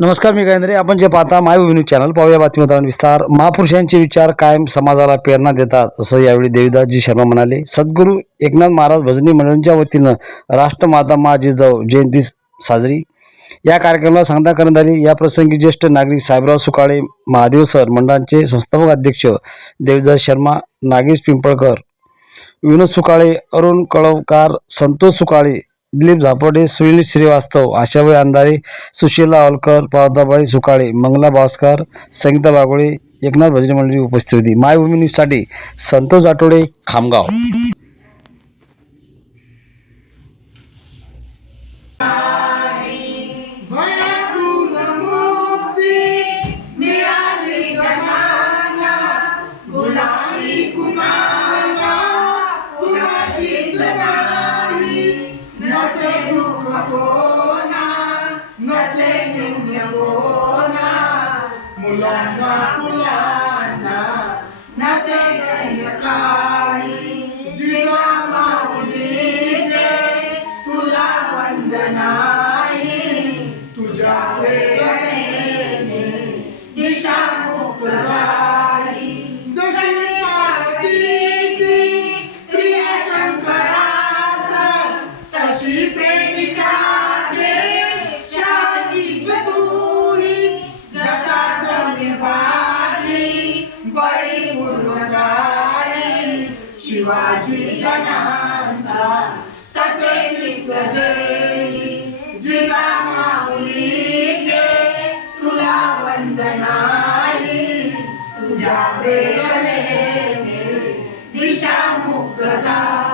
नमस्कार मी गायंद्रे आपण जे पाहता मायभूमी न्यूज चॅनल पाहूया बातमीदारां विस्तार. महापुरुषांचे विचार कायम समाजाला प्रेरणा देतात असं यावेळी देवीदासजी शर्मा म्हणाले. सद्गुरू एकनाथ महाराज भजनी मंडळांच्या वतीनं राष्ट्रमाता मा जिजाऊ जयंती साजरी. या कार्यक्रमाला सांगता करण्यात आली. या प्रसंगी ज्येष्ठ नागरिक साहेबराव सुकाळे महादेव सर मंडळांचे संस्थापक अध्यक्ष देविदास शर्मा नागेश पिंपळकर विनोद सुकाळे अरुण कळवकार संतोष सुकाळे दिलीप झापडे सुनील श्रीवास्तव आशाबाई अंधारे सुशीला ऑलकर पार्वताबाई सुकाळे मंगला भास्कर संगीता बागोळे एकनाथ भजनी मंडळी उपस्थित होती. मायभूमी न्यूजसाठी संतोष आठवडे Khamgaon. Ulan na ulan na, na gaya ka. Shivaji जनांचा तसे चित्र देई माऊली गे तुला वंदनाई तुझ्या प्रेरणेने दिशा मुक्तदारी